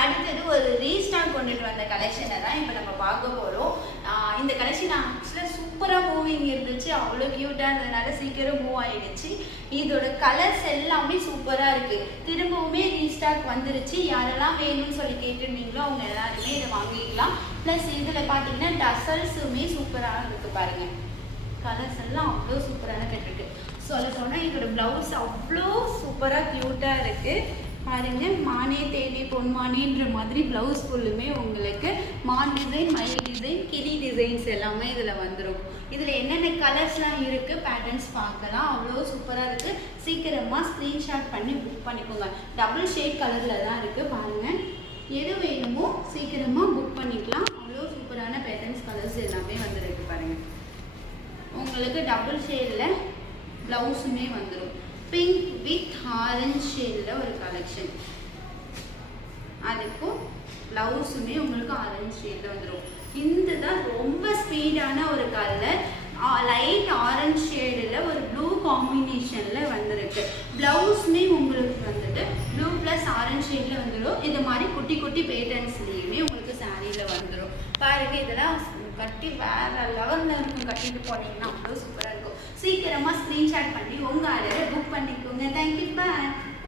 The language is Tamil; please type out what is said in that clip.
அடுத்தது ஒரு ரீஸ்டாக் கொண்டுட்டு வந்த கலெக்ஷனை தான் இப்போ நம்ம பார்க்க போகிறோம். இந்த கலெக்ஷன் ஆக்சுவலாக சூப்பராக மூவிங் இருந்துச்சு, அவ்வளோ க்யூட்டாக இருந்ததுனால சீக்கிரம் மூவ் ஆகிடுச்சு. இதோட கலர்ஸ் எல்லாமே சூப்பராக இருக்குது. திரும்பவுமே ரீஸ்டாக் வந்துருச்சு. யாரெல்லாம் வேணும்னு சொல்லி கேட்டுருந்தீங்களோ அவங்க எல்லாருமே இதை வாங்கிக்கலாம். ப்ளஸ் இதில் பார்த்தீங்கன்னா டசல்ஸுமே சூப்பராக இருக்குது பாருங்கள். கலர்ஸ் எல்லாம் அவ்வளோ சூப்பரான கட்டிருக்கு. சொல்ல போனால் இதோட ப்ளவுஸ் அவ்வளோ சூப்பராக க்யூட்டாக இருக்குது பாருங்க. மானே தேனே பொன்மானேன்ற மாதிரி ப்ளவுஸ் ஃபுல்லுமே உங்களுக்கு மான் டிசைன், மயில் டிசைன், கிளி டிசைன்ஸ் எல்லாமே இதில் வந்துடும். இதில் என்னென்ன கலர்ஸ்லாம் இருக்குது பேட்டர்ன்ஸ் பார்க்கலாம். அவ்வளோ சூப்பராக இருக்குது. சீக்கிரமாக ஸ்க்ரீன்ஷாட் பண்ணி புக் பண்ணிக்கோங்க. டபுள் ஷேட் கலரில் தான் இருக்குது பாருங்கள். எது வேணுமோ சீக்கிரமாக புக் பண்ணிக்கலாம். அவ்வளோ சூப்பரான பேட்டர்ன்ஸ் கலர்ஸ் எல்லாமே வந்துருக்கு பாருங்கள். உங்களுக்கு டபுள் ஷேடில் ப்ளவுஸுமே வந்துடும். பிங்க் வித் ஆரஞ்சு ஷேடில் ஒரு கலெக்ஷன். அதுக்கும் ப்ளவுஸுமே உங்களுக்கு ஆரஞ்சு ஷேடில் வந்துடும். இந்த தான் ரொம்ப ஸ்பீடான ஒரு கலர். லைட் ஆரஞ்சு ஷேடில் ஒரு ப்ளூ காம்பினேஷனில் வந்துருக்கு. ப்ளவுஸுமே உங்களுக்கு வந்துட்டு ப்ளூ ப்ளஸ் ஆரஞ்சு ஷேடில் வந்துடும். இது மாதிரி குட்டி குட்டி பேட்டர்ன்ஸ்லேயுமே உங்களுக்கு சாரியில் வந்துடும் பாருங்கள். இதெல்லாம் கட்டி வேறு லெவலில் இருக்கும். கட்டிட்டு போனீங்கன்னா அவ்வளோ சூப்பராக இருக்கும். சீக்கிரமாக ஸ்க்ரீன்ஷாட் பண்ணி உங்கள் ஆர்டரை புக் பண்ணிக்கோங்க. தேங்க்யூ, பாய்.